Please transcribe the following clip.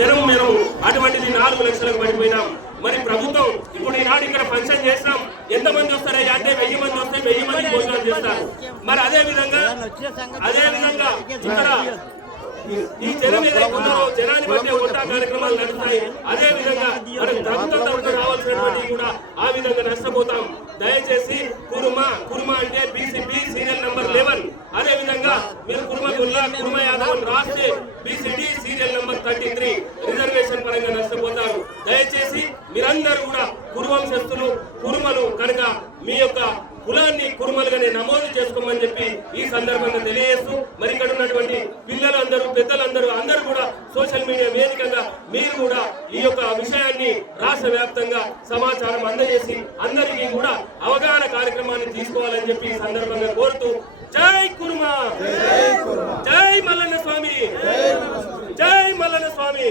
జనం మేము అటువంటిది 4 లక్షలకు పడిపోయినాం. మరి ప్రభుత్వం ఇప్పుడు ఈనాడు ఇక్కడ ఫంక్షన్ చేసినాం, ఎంతమంది వస్తారయ్యా అంటే 1000 మంది వస్తే 1000 మంది భోజనాలు చేస్తారు. మరి అదే విధంగా ఇక్కడ ఈ జనం ఏదైతున్నారో జనాన్ని బట్టి వంట కార్యక్రమాలు నడుస్తాయి. అదే విధంగా మనకు ప్రభుత్వం తరఫున రావాల్సినటువంటి కూడా ఆ విధంగా నష్టపోతాం. దయచేసి కుర్మా అంటే బీసీబీ సీరియల్ నంబర్ 11, అదే విధంగా మీరు కుర్మ యాదవ్ రాస్తే బీసీడీ సీరియల్ నంబర్ 33 రిజర్వేషన్ పరంగా నష్టపోతారు. దయచేసి మీరందరూ కూడా కురువంశస్థులు కురుమలు కనుక మీ యొక్క కులాన్ని కురుమలుగానే నమోదు చేసుకోమని చెప్పి ఈ సందర్భంగా తెలియజేస్తూ, మరి ఇక్కడ ఉన్నటువంటి పిల్లలందరూ పెద్దలందరూ అందరూ కూడా సోషల్ మీడియా వేదికగా మీరు కూడా ఈ యొక్క విషయాన్ని రాష్ట్ర వ్యాప్తంగా సమాచారం అందజేసి అందరికీ కూడా అవగాహన కార్యక్రమాన్ని తీసుకోవాలని చెప్పి ఈ సందర్భంగా కోరుతూ, జై కుర్మా, జై మల్లన్న స్వామి, జై మల్లన్న స్వామి.